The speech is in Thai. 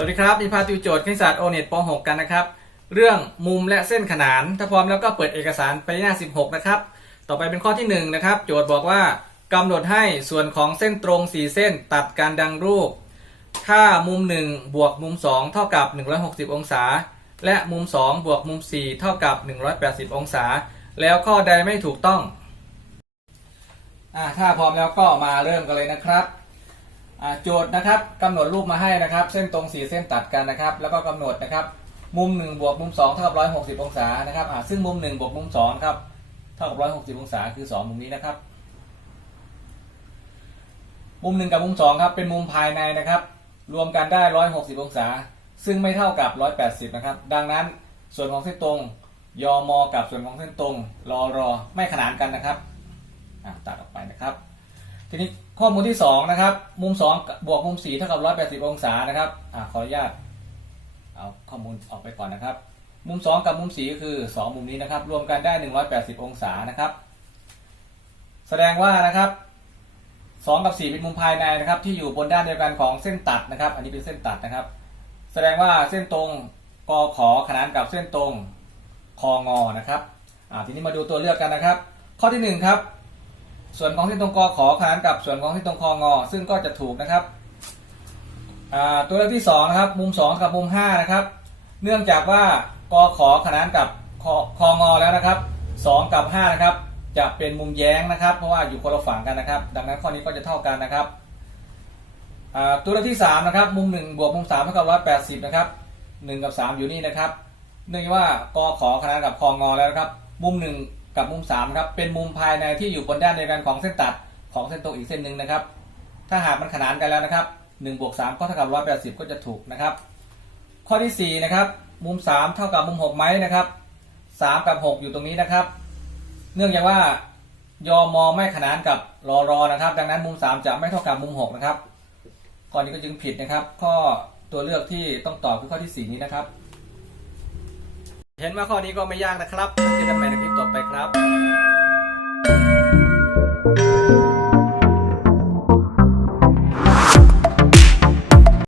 สวัสดีครับ มีพาติวโจทย์คณิตศาสตร์โอเน็ตป .6 กันนะครับ เรื่องมุมและเส้นขนาน ถ้าพร้อมแล้วก็เปิดเอกสารไปหน้า 16 นะครับ ต่อไปเป็นข้อที่ 1 นะครับ โจทย์บอกว่ากำหนดให้ส่วนของเส้นตรง 4 เส้นตัดกันดังรูป ถ้ามุม 1 บวกมุม 2 เท่ากับ 160 องศา และมุม 2 บวกมุม 4 เท่ากับ 180 องศา แล้วข้อใดไม่ถูกต้องอ่าถ้าพร้อมแล้วก็มาเริ่มกันเลยนะครับ โจทย์นะครับกำหนดรูปมาให้นะครับ เส้นตรง 4 เส้นตัดกันนะครับ แล้วก็กำหนดนะครับ มุม1บวกมุม2เท่ากับ160 องศานะครับซึ่งมุม1บวกมุม2ครับเท่ากับ160 องศาคือ 2 มุมนี้นะครับ มุม 1 กับมุม2ครับเป็นมุมภายในนะครับ รวมกันได้ 160 องศา ซึ่งไม่เท่ากับ 180 นะครับ ดังนั้นส่วนของเส้นตรงยมอกับส่วนของเส้นตรงรอรอไม่ขนานกันนะครับตัดออกไปนะครับ ทีนี้ข้อมูลที่ 2 นะครับ มุม 2 บวกมุม4เท่ากับ 180 องศานะครับอ่าขออนุญาตเอาข้อมูลออกไปก่อนนะครับ มุม 2 กับมุม4ก็คือ 2 มุมนี้นะครับ รวมกันได้ 180 องศานะครับ แสดงว่านะครับ2กับ 4 เป็นมุมภายในนะครับ ที่อยู่บนด้านเดียวกันของเส้นตัดนะครับ อันนี้เป็นเส้นตัดนะครับ แสดงว่าเส้นตรงกขอขนานกับเส้นตรงคองอนะครับอ่าทีนี้มาดูตัวเลือกกันนะครับ ข้อที่1ครับ ส่วนของเส้นตรงกอขอขนานกับส่วนของเส้นตรงคองอ ซึ่งก็จะถูกนะครับตัวเลือกที่สองนะครับมุมสองกับมุมห้านะครับเนื่องจากว่ากอขอขนานกับคอคองอแล้วนะครับสองกับห้านะครับจะเป็นมุมแย้งนะครับ เพราะว่าอยู่คนละฝั่งกันนะครับ ดังนั้นข้อนี้ก็จะเท่ากันนะครับตัวเลือกที่สามนะครับมุมหนึ่งบวกมุมสามเท่ากับร้อยแปดสิบนะครับหนึ่งกับสามอยู่นี่นะครับ เนื่องจากว่ากอขอขนานกับคองอแล้วนะครับ มุมหนึ่ง กับมุมสามครับเป็นมุมภายในที่อยู่บนด้านเดียวกันของเส้นตัดของเส้นตรงอีกเส้นหนึ่งนะครับ ถ้าหากมันขนานกันแล้วนะครับหนึ่งบวกสามก็เท่ากับร้อยแปดสิบก็จะถูกนะครับ ข้อที่สี่นะครับมุมสามเท่ากับมุมหกไหมนะครับสามกับหกอยู่ตรงนี้นะครับ เนื่องจากว่ายอมอไม่ขนานกับรอรอนะครับ ดังนั้นมุมสามจะไม่เท่ากับมุมหกนะครับข้อนี้ก็จึงผิดนะครับ ข้อตัวเลือกที่ต้องตอบคือข้อที่สี่นี้นะครับ เห็นว่าข้อนี้ก็ไม่ยากนะครับเจอกันใหม่ในคลิปต่อไปครับ